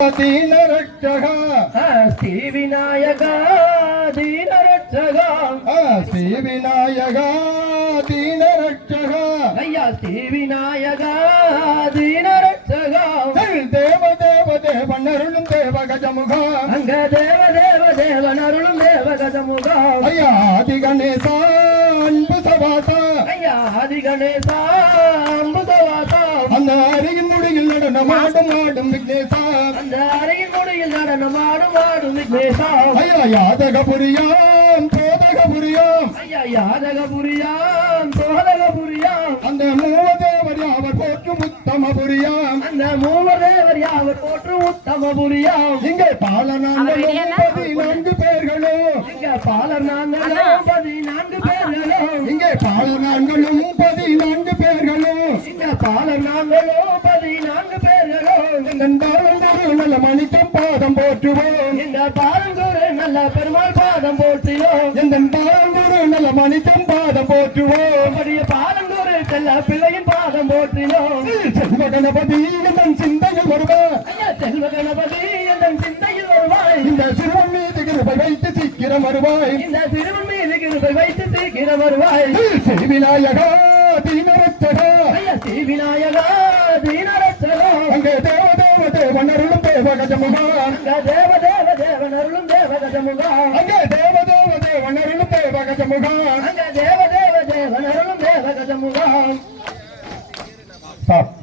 दीन रक्षक श्री विनायक दीन रक्षक श्री विनायक दीन रक्षक अय्या श्री विनायक दीन रक्षक देव देव देव नरुलुम देव गजमुख अंग देव देव देव नरुलुम देव गजमुख अय्या आदि गणेश अன்பு சவாசா अय्या आदि गणेश अன்பு சவாசா அந்த அருகில் முடியில் நடனமாடும் ஆடும் விக்னேசா அந்த அருகில் முடியில் நடனமாடும் ஆடும் விக்னேசா ஐயா யாதகபுரியாம் தோதகபுரியாம் ஐயா யாதகபுரியாம் தோதகபுரியாம் அந்த மூவதேவர் யாவர் போற்றும் உத்தமபுரியாம் அந்த மூவதேவர் யாவர் போற்றும் உத்தமபுரியாம் இங்கே பாலனாங்களும் 14 பேர்களும் இங்கே பாலனாங்களும் 14 பேர்களும் இங்கே பாலனாங்களும் 14 பேர்களும் இங்கே பாலனாங்களும் 14 பேர்களும் இந்த பாலந்தாரு நல்ல மணிக்கம் பாதம் போற்றுவோம் இந்த பாலங்கூர் நல்ல பெருமாள் பாதம் போற்றுவோம் இந்த பாலங்கூர் நல்ல மணிக்கம் பாதம் போற்றுவோம் நம்முடைய பாலங்கூர் செல்ல பிள்ளையின் பாதம் போற்றுவோம் செல்வ கணபதி என் சிந்தையில் வருவார் ஐயா செல்வ கணபதி என் சிந்தையில் வருவாய் இந்த சிறுவன் மீது கிருபை வைத்து சீக்கிரம் வருவாய் இந்த சிறுவன் மீது கிருபை வைத்து சீக்கிரம் வருவாய் ஸ்ரீ விநாயகா தீனரட்சகா ஐயா ஸ்ரீ விநாயகா தீனரட்சகா அங்கே தேவ தேவ தேவன் அருளும் தேவ கஜமுகா அங்க தேவ தேவ தேவன் அருளும் தேவ கஜமுகா அங்கே தேவ தேவ தேவன் அருளும் தேவ கஜமுகா அங்க